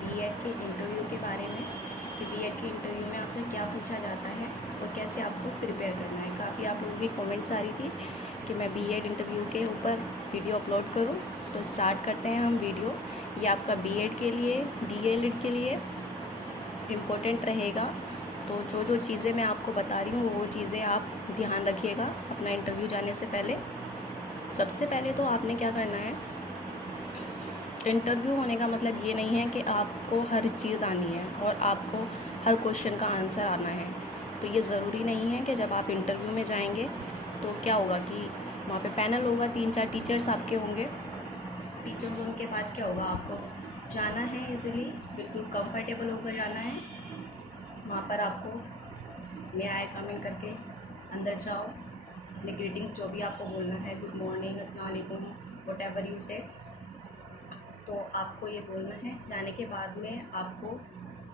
BEd के interview के बारे में कि बीएड के इंटरव्यू में आपसे क्या पूछा जाता है और कैसे आपको प्रिपेयर करना है। काफ़ी आप लोगों की कमेंट्स आ रही थी कि मैं बीएड इंटरव्यू के ऊपर वीडियो अपलोड करूं, तो स्टार्ट करते हैं हम वीडियो। ये आपका बीएड के लिए, डीएलएड के लिए इम्पोर्टेंट रहेगा। तो जो जो चीज़ें मैं आपको बता रही हूँ वो चीज़ें आप ध्यान रखिएगा अपना इंटरव्यू जाने से पहले। सबसे पहले तो आपने क्या करना है, इंटरव्यू होने का मतलब ये नहीं है कि आपको हर चीज़ आनी है और आपको हर क्वेश्चन का आंसर आना है। तो ये ज़रूरी नहीं है कि जब आप इंटरव्यू में जाएंगे तो क्या होगा कि वहाँ पे पैनल होगा, 3-4 टीचर्स आपके होंगे। टीचर्स होने के बाद क्या होगा, आपको जाना है इजीली, बिल्कुल कंफर्टेबल होकर जाना है। वहाँ पर आपको मे आई कम इन करके अंदर जाओ, अपनी ग्रीटिंग्स जो भी आपको बोलना है, गुड मॉर्निंग, अस्सलाम वालेकुम, वट एवर यू से, तो आपको ये बोलना है। जाने के बाद में आपको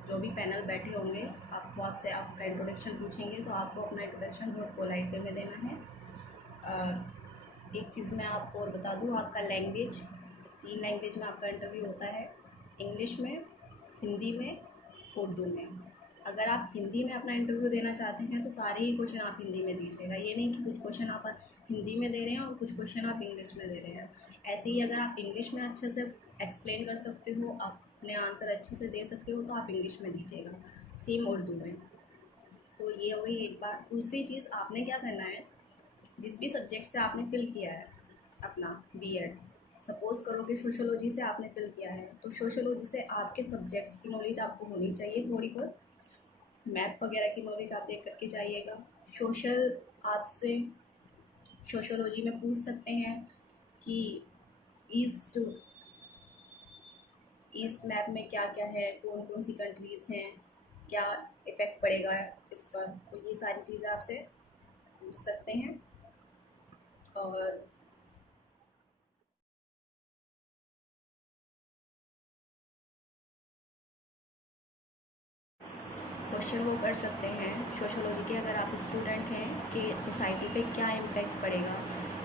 जो भी पैनल बैठे होंगे आपसे आपका इंट्रोडक्शन पूछेंगे, तो आपको अपना इंट्रोडक्शन बहुत पोलाइट वे में देना है। एक चीज़ मैं आपको और बता दूँ, आपका लैंग्वेज 3 लैंग्वेज में आपका इंटरव्यू होता है, इंग्लिश में, हिंदी में, उर्दू में। अगर आप हिंदी में अपना इंटरव्यू देना चाहते हैं तो सारे ही क्वेश्चन आप हिंदी में दीजिएगा। ये नहीं कि कुछ क्वेश्चन आप हिंदी में दे रहे हैं और कुछ क्वेश्चन आप इंग्लिश में दे रहे हैं। ऐसे ही अगर आप इंग्लिश में अच्छे से एक्सप्लेन कर सकते हो, अपने आंसर अच्छे से दे सकते हो, तो आप इंग्लिश में दीजिएगा, सेम उर्दू में। तो ये हो गई एक बात। दूसरी चीज़, आपने क्या करना है, जिस भी सब्जेक्ट से आपने फ़िल किया है अपना बीएड, सपोज़ करो कि सोशोलॉजी से आपने फ़िल किया है, तो सोशोलॉजी से आपके सब्जेक्ट्स की नॉलेज आपको होनी चाहिए थोड़ी बहुत। मैथ वगैरह की नॉलेज आप देख करके जाइएगा। सोशल आपसे सोशोलॉजी में पूछ सकते हैं कि ईस्ट ईस्ट मैप में क्या क्या है, कौन कौन सी कंट्रीज़ हैं, क्या इफ़ेक्ट पड़ेगा इस पर, तो ये सारी चीज़ें आपसे पूछ सकते हैं। और क्वेश्चन वो कर सकते हैं सोशोलॉजी के, अगर आप स्टूडेंट हैं, कि सोसाइटी पे क्या इम्पेक्ट पड़ेगा,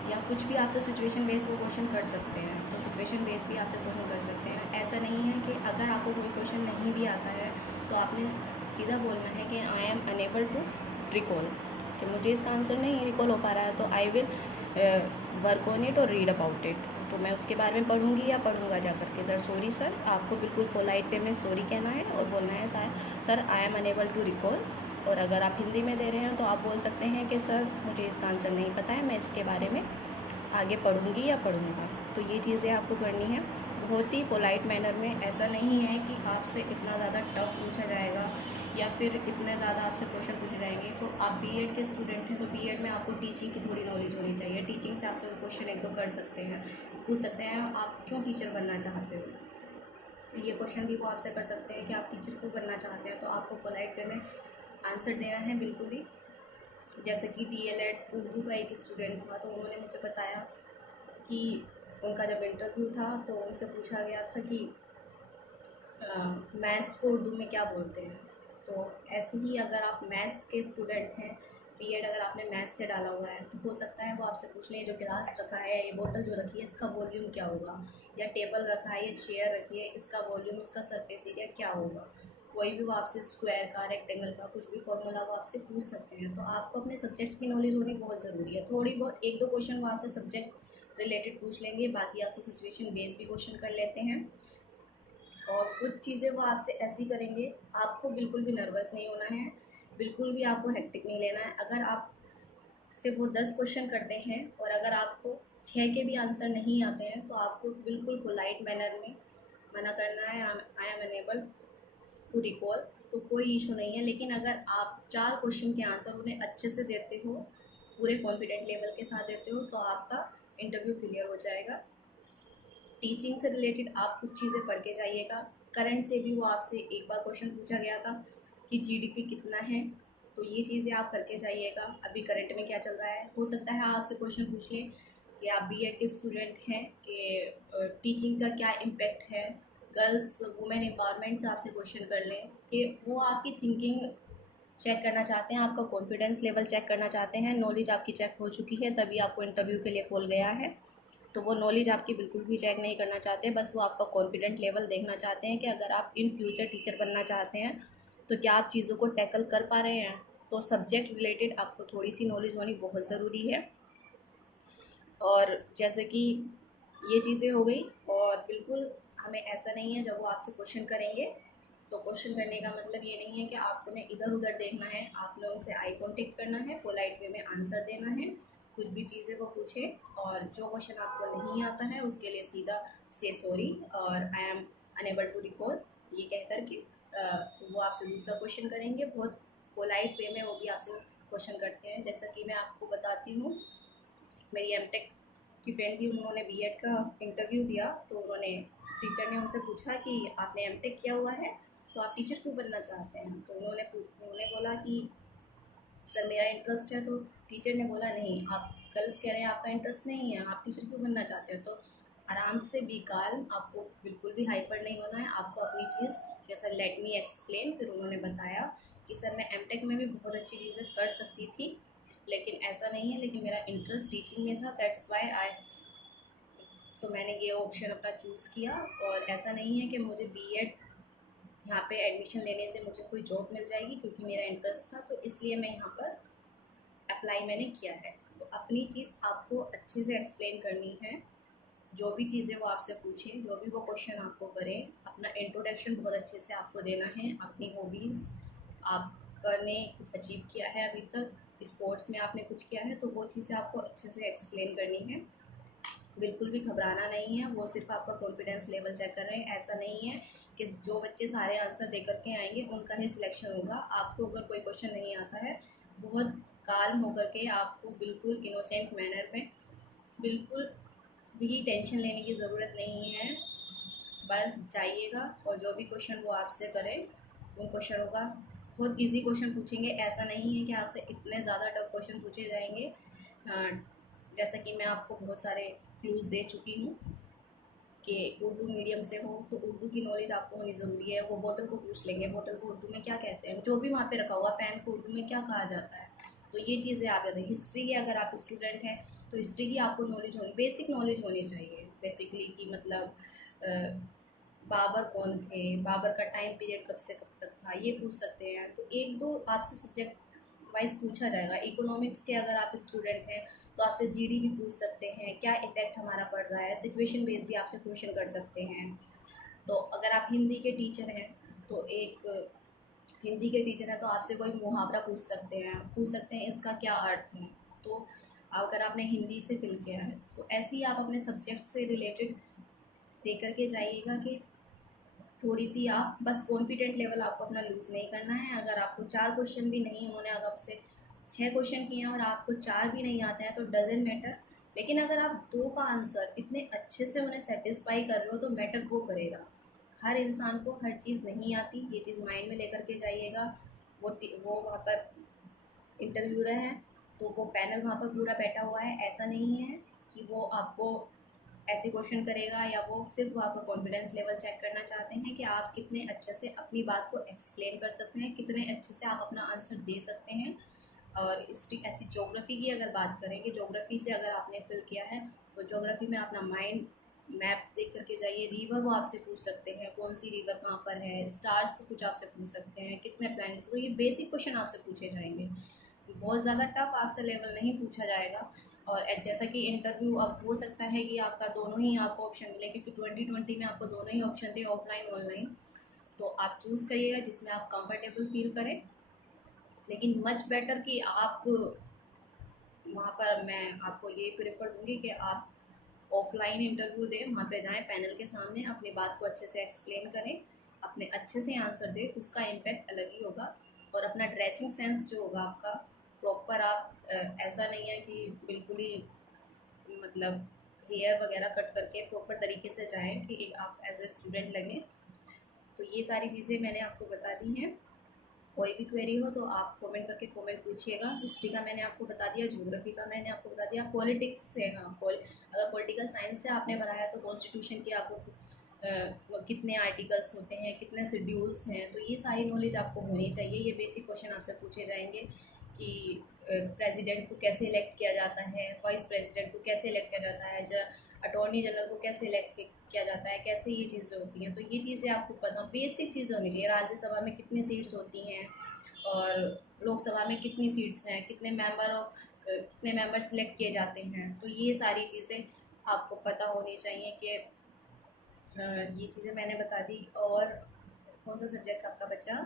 या कुछ भी आपसे सिचुएशन बेस वो क्वेश्चन कर सकते हैं। तो सिचुएशन बेस भी आपसे क्वेश्चन कर सकते हैं। ऐसा नहीं है कि अगर आपको कोई क्वेश्चन नहीं भी आता है तो आपने सीधा बोलना है कि I am unable to recall, कि मुझे इसका आंसर नहीं रिकॉल हो पा रहा है, तो I will work on it और रीड अबाउट इट, तो मैं उसके बारे में पढ़ूंगी या पढ़ूंगा जा करके। सर सॉरी सर, आपको बिल्कुल पोलाइट वे में सॉरी कहना है और बोलना है sir I am unable to recall. और अगर आप हिंदी में दे रहे हैं तो आप बोल सकते हैं कि सर मुझे इसका आंसर नहीं पता है, मैं इसके बारे में आगे पढ़ूंगी या पढ़ूंगा। तो ये चीज़ें आपको करनी है बहुत ही पोलाइट मैनर में। ऐसा नहीं है कि आपसे इतना ज़्यादा टफ पूछा जाएगा या फिर इतने ज़्यादा आपसे क्वेश्चन पूछे जाएंगे। तो आप बीएड के स्टूडेंट हैं तो बीएड में आपको टीचिंग की थोड़ी नॉलेज होनी चाहिए। टीचिंग से आपसे क्वेश्चन एक दो कर सकते हैं, पूछ सकते हैं आप क्यों टीचर बनना चाहते हो, तो ये क्वेश्चन भी वो आपसे कर सकते हैं कि आप टीचर क्यों बनना चाहते हैं। तो आपको पोलाइट वे में आंसर देना है बिल्कुल ही। जैसे कि डीएलएड उर्दू का एक स्टूडेंट था, तो उन्होंने मुझे बताया कि उनका जब इंटरव्यू था तो उनसे पूछा गया था कि मैथ्स को उर्दू में क्या बोलते हैं। तो ऐसे ही अगर आप मैथ्स के स्टूडेंट हैं, बीएड अगर आपने मैथ्स से डाला हुआ है, तो हो सकता है वो आपसे पूछ लें जो गिलास रखा है, ये बोतल जो रखी है, इसका वॉल्यूम क्या होगा, या टेबल रखा है, ये चेयर रखी है, इसका वॉल्यूम, इसका सरफेस एरिया क्या होगा। कोई भी वो आपसे स्क्वायर का, रेक्टेंगल का कुछ भी फॉर्मूला वो आपसे पूछ सकते हैं। तो आपको अपने सब्जेक्ट्स की नॉलेज होनी बहुत ज़रूरी है। थोड़ी बहुत एक दो क्वेश्चन वो आपसे सब्जेक्ट रिलेटेड पूछ लेंगे, बाकी आपसे सिचुएशन बेस्ड भी क्वेश्चन कर लेते हैं। और कुछ चीज़ें वो आपसे ऐसी करेंगे, आपको बिल्कुल भी नर्वस नहीं होना है, बिल्कुल भी आपको हेक्टिक नहीं लेना है। अगर आप से वो 10 क्वेश्चन करते हैं और अगर आपको 6 के भी आंसर नहीं आते हैं तो आपको बिल्कुल पोलाइट मैनर में मना करना है, I am unable to recall, तो कोई इशू नहीं है। लेकिन अगर आप 4 क्वेश्चन के आंसर उन्हें अच्छे से देते हो, पूरे कॉन्फिडेंट लेवल के साथ देते हो, तो आपका इंटरव्यू क्लियर हो जाएगा। टीचिंग से रिलेटेड आप कुछ चीज़ें पढ़ के जाइएगा। करंट से भी वो आपसे एक बार क्वेश्चन पूछा गया था कि जीडीपी कितना है, तो ये चीज़ें आप करके जाइएगा। अभी करंट में क्या चल रहा है, हो सकता है आपसे क्वेश्चन पूछ लें कि आप बीएड के स्टूडेंट हैं कि टीचिंग का क्या इम्पेक्ट है, गर्ल्स वुमेन एम्पावरमेंट से आपसे क्वेश्चन कर लें, कि वो आपकी थिंकिंग चेक करना चाहते हैं, आपका कॉन्फिडेंस लेवल चेक करना चाहते हैं, नॉलेज आपकी चेक हो चुकी है तभी आपको इंटरव्यू के लिए कॉल गया है। तो वो नॉलेज आपकी बिल्कुल भी चेक नहीं करना चाहते, बस वो आपका कॉन्फिडेंट लेवल देखना चाहते हैं कि अगर आप इन फ्यूचर टीचर बनना चाहते हैं तो क्या आप चीज़ों को टैकल कर पा रहे हैं। तो सब्जेक्ट रिलेटेड आपको थोड़ी सी नॉलेज होनी बहुत ज़रूरी है। और जैसे कि ये चीज़ें हो गई, और बिल्कुल हमें ऐसा नहीं है जब वो आपसे क्वेश्चन करेंगे तो क्वेश्चन करने का मतलब ये नहीं है कि आपने इधर उधर देखना है, आपने उनसे आई कॉन्टेक्ट करना है, पोलाइट वे में आंसर देना है, कुछ भी चीज़ें वो पूछें, और जो क्वेश्चन आपको नहीं आता है उसके लिए सीधा से सॉरी और I am unable to recall ये कह कर के तो वो आपसे दूसरा क्वेश्चन करेंगे। बहुत पोलाइट वे में वो भी आपसे क्वेश्चन करते हैं। जैसा कि मैं आपको बताती हूँ, मेरी एमटेक की फ्रेंड थी, उन्होंने बीएड का इंटरव्यू दिया, तो उन्होंने टीचर ने उनसे पूछा कि आपने एमटेक किया हुआ है तो आप टीचर क्यों बनना चाहते हैं। तो उन्होंने बोला कि सर मेरा इंटरेस्ट है। तो टीचर ने बोला नहीं, आप गलत कह रहे हैं, आपका इंटरेस्ट नहीं है, आप टीचर क्यों बनना चाहते हो। तो आराम से बी काल्म, आपको बिल्कुल भी हाइपर नहीं होना है, आपको अपनी चीज़ कि सर लेट मी एक्सप्लेन। फिर उन्होंने बताया कि सर मैं एमटेक में भी बहुत अच्छी चीज़ें कर सकती थी, लेकिन ऐसा नहीं है, लेकिन मेरा इंटरेस्ट टीचिंग में था, दैट्स वाई आई, तो मैंने ये ऑप्शन अपना चूज़ किया। और ऐसा नहीं है कि मुझे बीएड यहाँ पे एडमिशन लेने से मुझे कोई जॉब मिल जाएगी, क्योंकि मेरा इंटरेस्ट था तो इसलिए मैं यहाँ पर अप्लाई मैंने किया है। तो अपनी चीज़ आपको अच्छे से एक्सप्लेन करनी है, जो भी चीज़ें वो आपसे पूछें, जो भी वो क्वेश्चन आपको करें, अपना इंट्रोडक्शन बहुत अच्छे से आपको देना है, अपनी हॉबीज़, आपने कुछ अचीव किया है अभी तक, स्पोर्ट्स में आपने कुछ किया है तो वो चीज़ें आपको अच्छे से एक्सप्लेन करनी है। बिल्कुल भी घबराना नहीं है, वो सिर्फ आपका कॉन्फिडेंस लेवल चेक कर रहे हैं। ऐसा नहीं है कि जो बच्चे सारे आंसर दे करके आएंगे उनका ही सिलेक्शन होगा। आपको अगर कोई क्वेश्चन नहीं आता है, बहुत काल्म होकर के आपको बिल्कुल इनोसेंट मैनर में, बिल्कुल भी टेंशन लेने की ज़रूरत नहीं है, बस जाइएगा और जो भी क्वेश्चन वो आपसे करें उन क्वेश्चनों का, बहुत इजी क्वेश्चन पूछेंगे, ऐसा नहीं है कि आपसे इतने ज़्यादा टफ क्वेश्चन पूछे जाएंगे। जैसा कि मैं आपको बहुत सारे क्लूज़ दे चुकी हूँ कि उर्दू मीडियम से हो तो उर्दू की नॉलेज आपको होनी ज़रूरी है। वो बोतल को पूछ लेंगे, बोतल को उर्दू में क्या कहते हैं, जो भी वहाँ पे रखा हुआ पेन को उर्दू में क्या कहा जाता है। तो ये चीज़ें आप याद है। हिस्ट्री की अगर आप स्टूडेंट हैं तो हिस्ट्री की आपको नॉलेज होनी, बेसिक नॉलेज होनी चाहिए, बेसिकली कि मतलब बाबर कौन थे, बाबर का टाइम पीरियड कब से कब तक था, ये पूछ सकते हैं। तो एक दो आपसे सब्जेक्ट वाइज पूछा जाएगा। इकोनॉमिक्स के अगर आप स्टूडेंट हैं तो आपसे जीडीपी पूछ सकते हैं, क्या इफेक्ट हमारा पड़ रहा है, सिचुएशन बेस्ड भी आपसे क्वेश्चन कर सकते हैं। तो अगर आप हिंदी के टीचर हैं तो आपसे कोई मुहावरा पूछ सकते हैं इसका क्या अर्थ है। तो अगर आपने हिंदी से फिल किया है तो ऐसे ही आप अपने सब्जेक्ट से रिलेटेड दे करके जाइएगा कि थोड़ी सी आप बस कॉन्फिडेंट लेवल आपको अपना लूज़ नहीं करना है। अगर आपको 4 क्वेश्चन भी नहीं, उन्होंने अगर आपसे 6 क्वेश्चन किए हैं और आपको 4 भी नहीं आते हैं तो डजेंट मैटर, लेकिन अगर आप 2 का आंसर इतने अच्छे से उन्हें सेटिस्फाई कर रहे हो तो मैटर वो करेगा। हर इंसान को हर चीज़ नहीं आती, ये चीज़ माइंड में लेकर के जाइएगा। वो वहाँ पर इंटरव्यूअर हैं तो वो पैनल वहाँ पर पूरा बैठा हुआ है, ऐसा नहीं है कि वो आपको ऐसे क्वेश्चन करेगा, या वो आपका कॉन्फिडेंस लेवल चेक करना चाहते हैं कि आप कितने अच्छे से अपनी बात को एक्सप्लेन कर सकते हैं, कितने अच्छे से आप अपना आंसर दे सकते हैं। और ऐसी ज्योग्राफी की अगर बात करें कि ज्योग्राफी से अगर आपने फिल किया है तो ज्योग्राफी में अपना माइंड मैप देख करके जाइए। रिवर वो आपसे पूछ सकते हैं, कौन सी रिवर कहाँ पर है, स्टार्स को कुछ आपसे पूछ सकते हैं, कितने प्लैनेट्स, तो ये बेसिक क्वेश्चन आपसे पूछे जाएंगे, बहुत ज़्यादा टफ आपसे लेवल नहीं पूछा जाएगा। और जैसा कि इंटरव्यू अब हो सकता है कि आपका दोनों ही आपको ऑप्शन मिले, क्योंकि 2020 में आपको दोनों ही ऑप्शन थे, ऑफलाइन ऑनलाइन, तो आप चूज़ करिएगा जिसमें आप कंफर्टेबल फील करें। लेकिन मच बेटर कि आप वहाँ पर, मैं आपको ये प्रेफर दूँगी कि आप ऑफलाइन इंटरव्यू दें, वहाँ पे जाएं, पैनल के सामने अपनी बात को अच्छे से एक्सप्लेन करें, अपने अच्छे से आंसर दें, उसका इम्पैक्ट अलग ही होगा। और अपना ड्रेसिंग सेंस जो होगा आपका प्रॉपर, आप ऐसा नहीं है कि बिल्कुल ही मतलब हेयर वगैरह कट करके प्रॉपर तरीके से जाएं कि आप एज ए स्टूडेंट लगें। तो ये सारी चीज़ें मैंने आपको बता दी हैं। कोई भी क्वेरी हो तो आप कमेंट करके कमेंट पूछिएगा। हिस्ट्री का मैंने आपको बता दिया, ज्योग्राफी का मैंने आपको बता दिया, पॉलिटिक्स से, हाँ अगर पॉलिटिकल साइंस से आपने भरा है तो कॉन्स्टिट्यूशन की आपको कितने आर्टिकल्स होते हैं, कितने शेड्यूल्स हैं, तो ये सारी नॉलेज आपको होनी चाहिए। ये बेसिक क्वेश्चन आपसे पूछे जाएंगे कि प्रेसिडेंट को कैसे इलेक्ट किया जाता है, वाइस प्रेसिडेंट को कैसे इलेक्ट किया जाता है, अटॉर्नी जनरल को कैसे इलेक्ट किया जाता है, कैसे ये चीज़ें होती हैं। तो ये चीज़ें आपको पता, बेसिक चीज़ें होनी चाहिए। राज्यसभा में कितनी सीट्स होती हैं और लोकसभा में कितनी सीट्स हैं, कितने मेंबर सिलेक्ट किए जाते हैं। तो ये सारी चीज़ें आपको पता होनी चाहिए कि ये चीज़ें मैंने बता दी। और कौन सा सब्जेक्ट आपका बचा?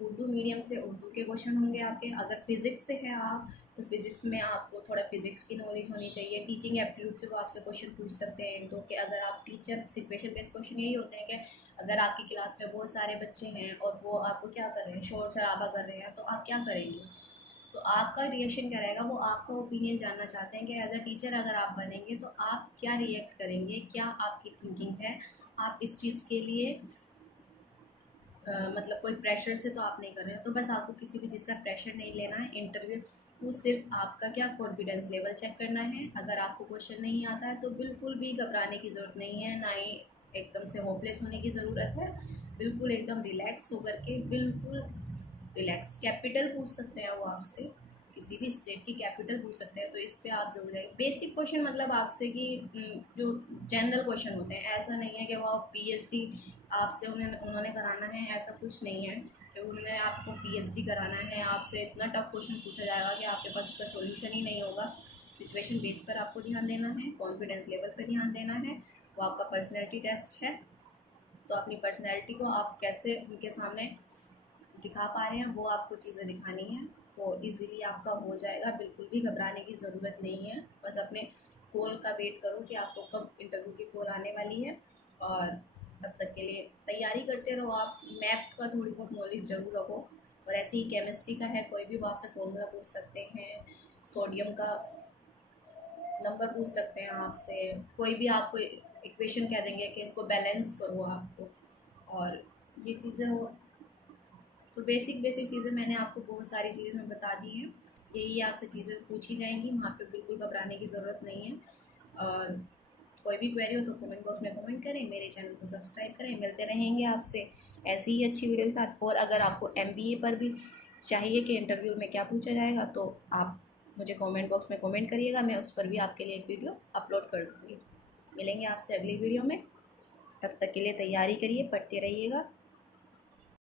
उर्दू मीडियम से उर्दू के क्वेश्चन होंगे आपके। अगर फिज़िक्स से है आप, तो फिज़िक्स में आपको थोड़ा फिज़िक्स की नॉलेज होनी चाहिए। टीचिंग एप्टीट्यूड से वो आपसे क्वेश्चन पूछ सकते हैं तो कि अगर आप टीचर, सिचुएशन बेस्ड क्वेश्चन यही होते हैं कि अगर आपकी क्लास में बहुत सारे बच्चे हैं और वो आपको क्या कर रहे हैं, शोर शराबा कर रहे हैं, तो आप क्या करेंगे? तो आपका रिएक्शन क्या रहेगा, वो आपका ओपिनियन जानना चाहते हैं कि एज अ टीचर अगर आप बनेंगे तो आप क्या रिएक्ट करेंगे, क्या आपकी थिंकिंग है। आप इस चीज़ के लिए मतलब कोई प्रेशर से तो आप नहीं कर रहे हो। तो बस आपको किसी भी चीज़ का प्रेशर नहीं लेना है। इंटरव्यू वो सिर्फ आपका क्या कॉन्फिडेंस लेवल चेक करना है। अगर आपको क्वेश्चन नहीं आता है तो बिल्कुल भी घबराने की ज़रूरत नहीं है, ना ही एकदम से होपलेस होने की ज़रूरत है। बिल्कुल एकदम रिलैक्स होकर के, बिल्कुल रिलैक्स। कैपिटल पूछ सकते हैं वो आपसे, किसी भी स्टेट की कैपिटल पूछ सकते हैं, तो इस पे आप ज़रूर जाइए। बेसिक क्वेश्चन मतलब आपसे कि जो जनरल क्वेश्चन होते हैं, ऐसा नहीं है कि वो पीएचडी आपसे उन्होंने कराना है, ऐसा कुछ नहीं है कि उन्होंने आपको पीएचडी कराना है। आपसे इतना टफ क्वेश्चन पूछा जाएगा कि आपके पास उसका सॉल्यूशन ही नहीं होगा। सिचुएशन बेस पर आपको ध्यान देना है, कॉन्फिडेंस लेवल पर ध्यान देना है। वो आपका पर्सनैलिटी टेस्ट है, तो अपनी पर्सनैलिटी को आप कैसे उनके सामने दिखा पा रहे हैं, वो आपको चीज़ें दिखानी है। तो इजीली आपका हो जाएगा, बिल्कुल भी घबराने की ज़रूरत नहीं है। बस अपने कॉल का वेट करो कि आपको कब इंटरव्यू की कॉल आने वाली है, और तब तक के लिए तैयारी करते रहो। आप मैथ का थोड़ी बहुत नॉलेज ज़रूर रखो, और ऐसे ही केमिस्ट्री का है, कोई भी वो आपसे फॉर्मूला पूछ सकते हैं, सोडियम का नंबर पूछ सकते हैं आपसे, कोई भी आपको इक्वेशन कह देंगे कि इसको बैलेंस करो आपको। और ये चीज़ें हो, तो बेसिक बेसिक चीज़ें मैंने आपको बहुत सारी चीज़ें मैं बता दी हैं। यही आपसे चीज़ें पूछी जाएंगी, वहाँ पे बिल्कुल घबराने की ज़रूरत नहीं है। और कोई भी क्वेरी हो तो कमेंट बॉक्स में कमेंट करें, मेरे चैनल को सब्सक्राइब करें। मिलते रहेंगे आपसे ऐसी ही अच्छी वीडियो के साथ। और अगर आपको एमबीए पर भी चाहिए कि इंटरव्यू में क्या पूछा जाएगा, तो आप मुझे कमेंट बॉक्स में कमेंट करिएगा, मैं उस पर भी आपके लिए एक वीडियो अपलोड कर दूँगी। मिलेंगे आपसे अगली वीडियो में, तब तक के लिए तैयारी करिए, पढ़ते रहिएगा।